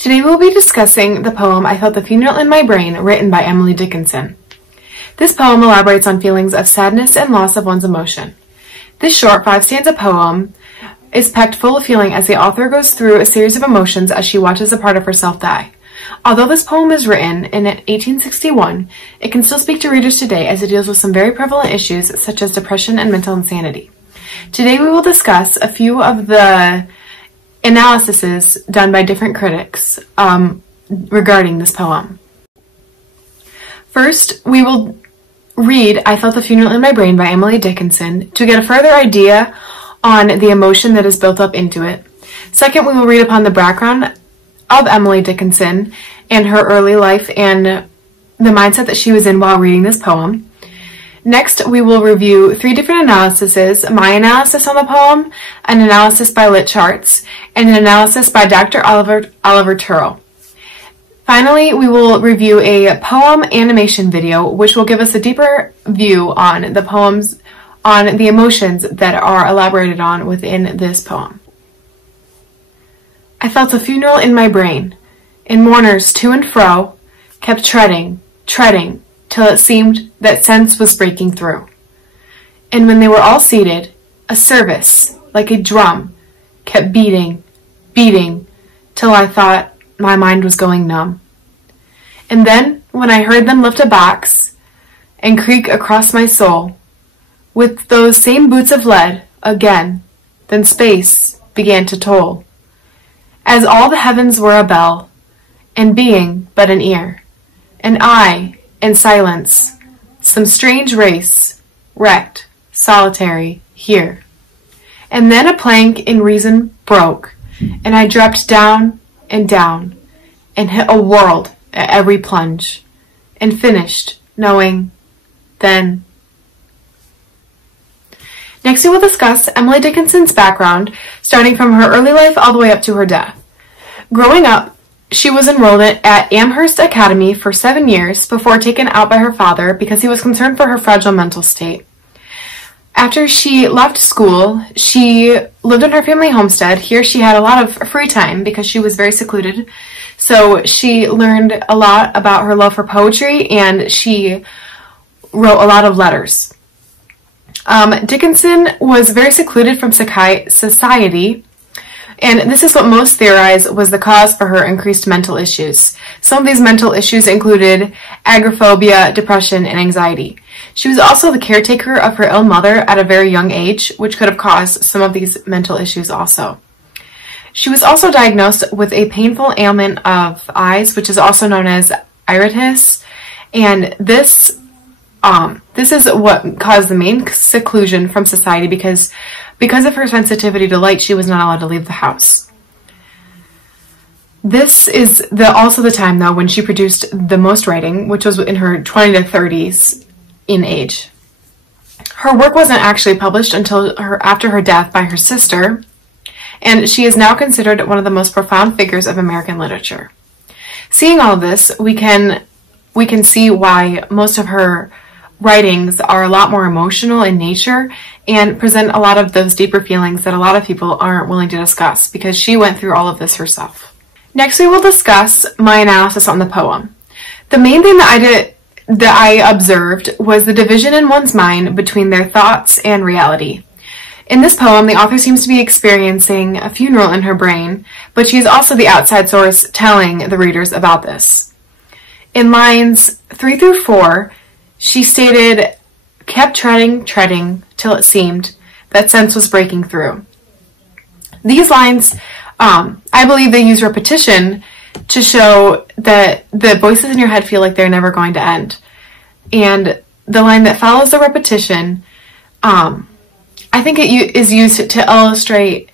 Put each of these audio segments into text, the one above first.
Today we'll be discussing the poem I Felt the Funeral in My Brain, written by Emily Dickinson. This poem elaborates on feelings of sadness and loss of one's emotion. This short 5-stanza poem is packed full of feeling as the author goes through a series of emotions as she watches a part of herself die. Although this poem is written in 1861, it can still speak to readers today as it deals with some very prevalent issues such as depression and mental insanity. Today we will discuss a few of the analyses done by different critics regarding this poem. First, we will read I Felt the Funeral in My Brain by Emily Dickinson to get a further idea on the emotion that is built up into it. Second, we will read upon the background of Emily Dickinson and her early life and the mindset that she was in while reading this poem. Next, we will review 3 different analyses: my analysis on the poem, an analysis by Lit Charts, and an analysis by Dr. Oliver Turrell. Finally, we will review a poem animation video, which will give us a deeper view on the poems, on the emotions that are elaborated on within this poem. I felt a funeral in my brain, and mourners to and fro kept treading, till it seemed that sense was breaking through. And when they were all seated, a service, like a drum, kept beating, till I thought my mind was going numb. And then, when I heard them lift a box and creak across my soul, with those same boots of lead, again, then space began to toll, as all the heavens were a bell, and being but an ear, and I, in silence, some strange race, wrecked, solitary, here. And then a plank in reason broke, and I dropped down, and hit a world at every plunge, and finished, knowing, then. Next we will discuss Emily Dickinson's background, starting from her early life all the way up to her death. Growing up, she was enrolled at Amherst Academy for 7 years before taken out by her father because he was concerned for her fragile mental state. After she left school, she lived in her family homestead. Here she had a lot of free time because she was very secluded. So she learned a lot about her love for poetry, and she wrote a lot of letters. Dickinson was very secluded from society, and this is what most theorize was the cause for her increased mental issues. Some of these mental issues included agoraphobia, depression, and anxiety. She was also the caretaker of her ill mother at a very young age, which could have caused some of these mental issues also. She was also diagnosed with a painful ailment of eyes, which is also known as iritis, and this is what caused the main seclusion from society because of her sensitivity to light, she was not allowed to leave the house. This is also the time, though, when she produced the most writing, which was in her 20 to 30s in age. Her work wasn't actually published until after her death by her sister, and she is now considered one of the most profound figures of American literature. Seeing all of this, we can see why most of her writings are a lot more emotional in nature and present a lot of those deeper feelings that a lot of people aren't willing to discuss because she went through all of this herself. Next, we will discuss my analysis on the poem. The main thing that I observed was the division in one's mind between their thoughts and reality. In this poem, the author seems to be experiencing a funeral in her brain, but she is also the outside source telling the readers about this. In lines 3 through 4, she stated, kept treading, till it seemed that sense was breaking through. These lines, I believe they use repetition to show that the voices in your head feel like they're never going to end. And the line that follows the repetition, I think it is used to illustrate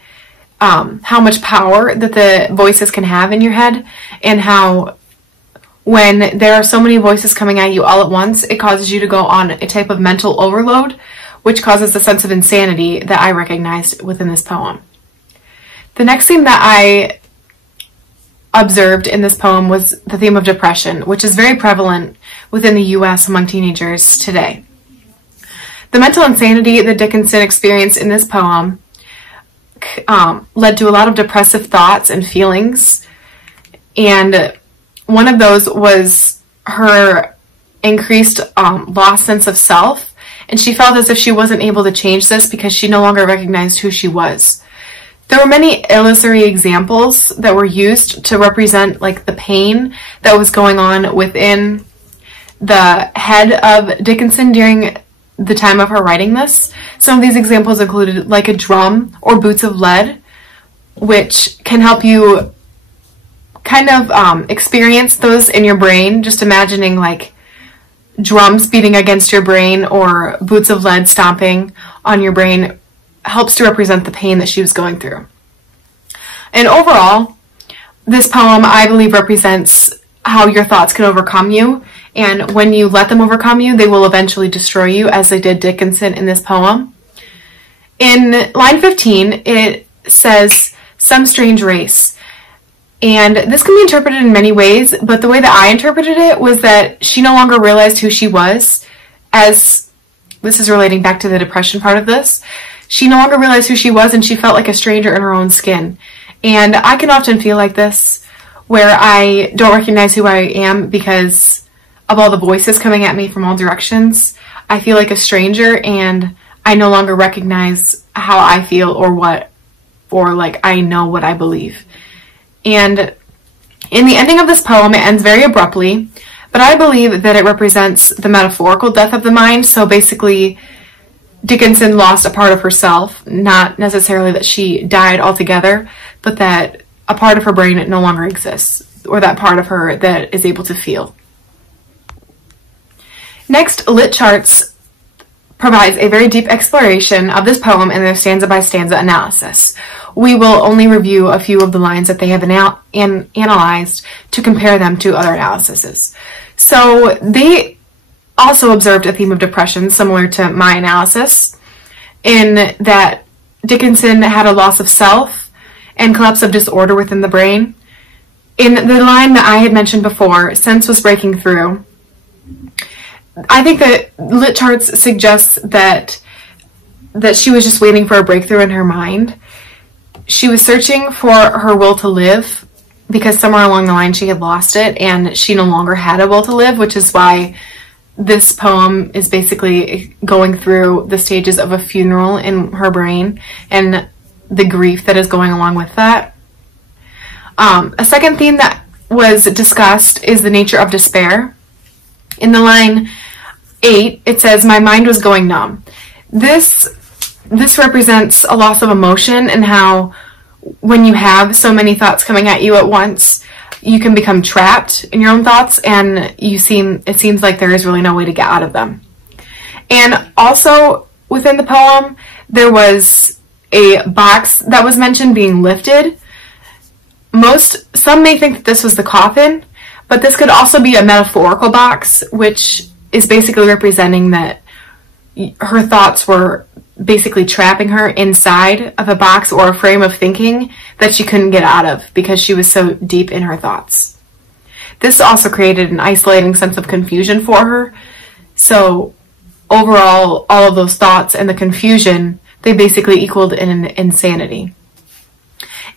how much power that the voices can have in your head, and how when there are so many voices coming at you all at once, it causes you to go on a type of mental overload, which causes the sense of insanity that I recognized within this poem. The next theme that I observed in this poem was the theme of depression, which is very prevalent within the U.S. among teenagers today. The mental insanity that Dickinson experienced in this poem led to a lot of depressive thoughts and feelings, And one of those was her increased lost sense of self. And she felt as if she wasn't able to change this because she no longer recognized who she was. There were many illusory examples that were used to represent like the pain that was going on within the head of Dickinson during the time of her writing this. Some of these examples included like a drum or boots of lead, which can help you kind of experience those in your brain, just imagining like drums beating against your brain or boots of lead stomping on your brain helps to represent the pain that she was going through. And overall, this poem, I believe, represents how your thoughts can overcome you. And when you let them overcome you, they will eventually destroy you, as they did Dickinson in this poem. In line 15, it says, "Some strange race." And this can be interpreted in many ways, but the way that I interpreted it was that she no longer realized who she was, as this is relating back to the depression part of this. She no longer realized who she was, and she felt like a stranger in her own skin. And I can often feel like this, where I don't recognize who I am because of all the voices coming at me from all directions. I feel like a stranger, and I no longer recognize how I feel or like I know what I believe. And in the ending of this poem, it ends very abruptly, but I believe that it represents the metaphorical death of the mind. So basically, Dickinson lost a part of herself, not necessarily that she died altogether, but that a part of her brain no longer exists, or that part of her that is able to feel. Next, Lit Charts provides a very deep exploration of this poem in their stanza-by-stanza analysis. We will only review a few of the lines that they have analyzed to compare them to other analyses. So they also observed a theme of depression similar to my analysis, in that Dickinson had a loss of self and collapse of disorder within the brain. In the line that I had mentioned before, sense was breaking through, I think that Lit Charts suggests that she was just waiting for a breakthrough in her mind. She was searching for her will to live because somewhere along the line she had lost it, and she no longer had a will to live, which is why this poem is basically going through the stages of a funeral in her brain and the grief that is going along with that. A second theme that was discussed is the nature of despair. In the line 8, it says, "My mind was going numb." This represents a loss of emotion, and how when you have so many thoughts coming at you at once, you can become trapped in your own thoughts, and it seems like there is really no way to get out of them. And also within the poem, there was a box that was mentioned being lifted. Some may think that this was the coffin, but this could also be a metaphorical box, which is basically representing that her thoughts were basically trapping her inside of a box or a frame of thinking that she couldn't get out of because she was so deep in her thoughts. This also created an isolating sense of confusion for her. So overall, all of those thoughts and the confusion, they basically equaled an insanity.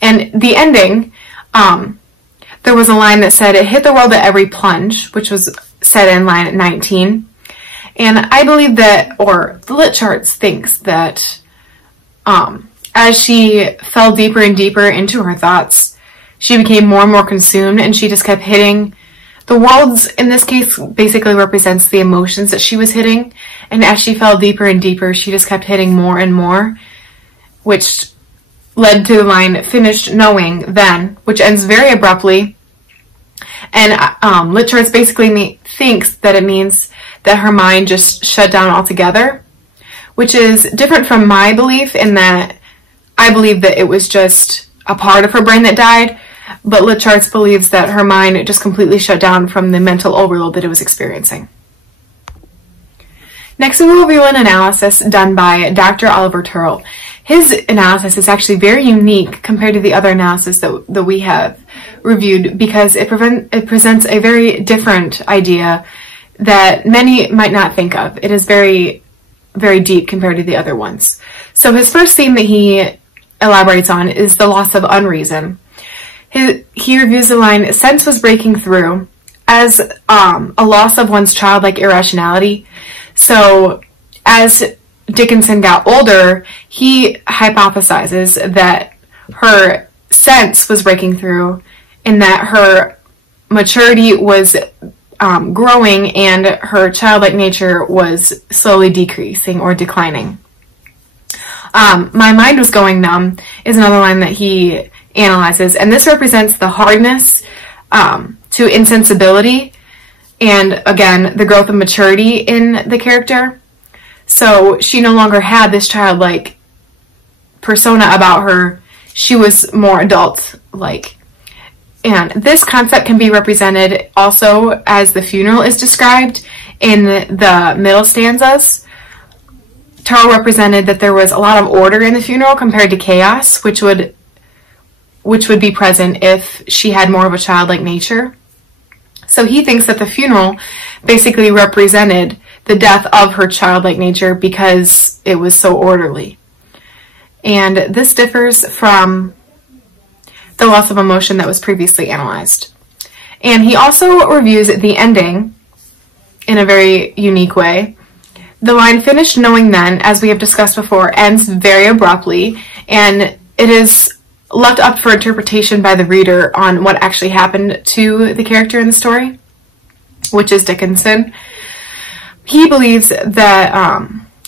And the ending, there was a line that said, "It hit the world at every plunge," which was said in line 19. And I believe that, or the Lit Charts thinks that as she fell deeper and deeper into her thoughts, she became more and more consumed, and she just kept hitting. The worlds, in this case, basically represents the emotions that she was hitting. And as she fell deeper and deeper, she just kept hitting more and more, which led to the line, "Finished knowing then," which ends very abruptly. And Lit Charts basically thinks that it means that her mind just shut down altogether, which is different from my belief, in that I believe that it was just a part of her brain that died, but Lit Charts believes that her mind just completely shut down from the mental overload that it was experiencing. Next, we will review an analysis done by Dr. Oliver Turrell. His analysis is actually very unique compared to the other analysis that we have reviewed, because it presents a very different idea that many might not think of. It is very, very deep compared to the other ones. So his first theme that he elaborates on is the loss of unreason. He reviews the line, "Sense was breaking through," as a loss of one's childlike irrationality. So as Dickinson got older, he hypothesizes that her sense was breaking through and that her maturity was growing and her childlike nature was slowly decreasing or declining. "My mind was going numb" is another line that he analyzes, and this represents the hardness to insensibility and, again, the growth of maturity in the character. So she no longer had this childlike persona about her. She was more adult-like. And this concept can be represented also as the funeral is described in the middle stanzas. Tarl represented that there was a lot of order in the funeral compared to chaos, which would be present if she had more of a childlike nature. So he thinks that the funeral basically represented the death of her childlike nature because it was so orderly. And this differs from the loss of emotion that was previously analyzed. And he also reviews the ending in a very unique way. The line, "Finished knowing then," as we have discussed before, ends very abruptly, and it is left up for interpretation by the reader on what actually happened to the character in the story, which is Dickinson. He believes that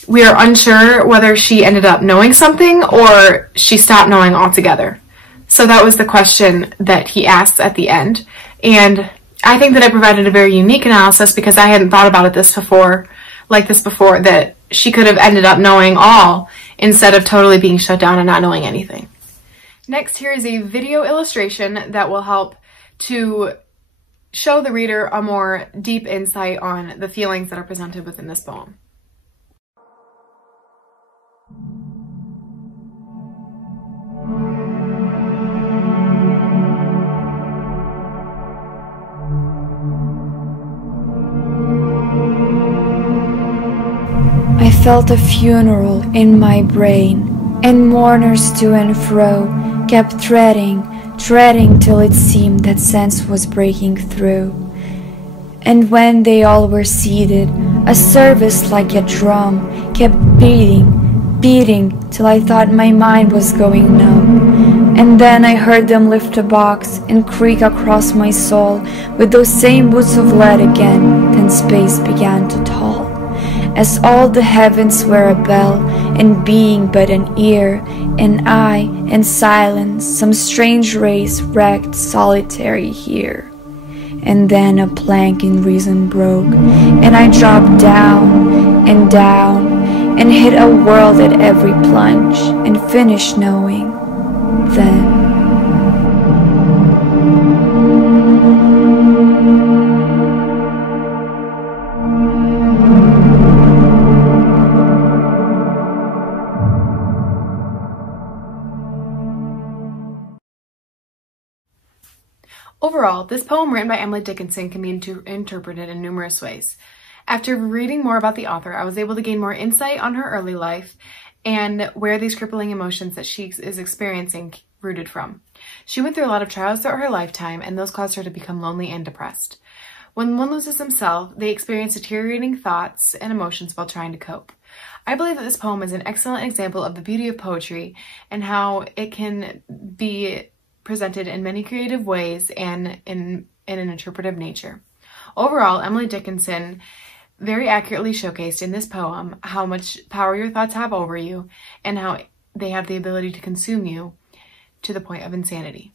we are unsure whether she ended up knowing something or she stopped knowing altogether. So that was the question that he asks at the end. And I think that I provided a very unique analysis because I hadn't thought about it this before, that she could have ended up knowing all instead of totally being shut down and not knowing anything. Next, here is a video illustration that will help to show the reader a more deep insight on the feelings that are presented within this poem. I felt a funeral in my brain, and mourners to and fro kept treading till it seemed that sense was breaking through. And when they all were seated, a service like a drum kept beating till I thought my mind was going numb. And then I heard them lift a box and creak across my soul with those same boots of lead again. Then space began to toll, as all the heavens were a bell, and being but an ear, and I, and silence, some strange race wrecked solitary here. And then a plank in reason broke, and I dropped down, and hit a world at every plunge, and finished knowing then. Overall, this poem written by Emily Dickinson can be interpreted in numerous ways. After reading more about the author, I was able to gain more insight on her early life and where these crippling emotions that she is experiencing rooted from. She went through a lot of trials throughout her lifetime, and those caused her to become lonely and depressed. When one loses himself, they experience deteriorating thoughts and emotions while trying to cope. I believe that this poem is an excellent example of the beauty of poetry and how it can be presented in many creative ways and in an interpretive nature. Overall, Emily Dickinson very accurately showcased in this poem how much power your thoughts have over you and how they have the ability to consume you to the point of insanity.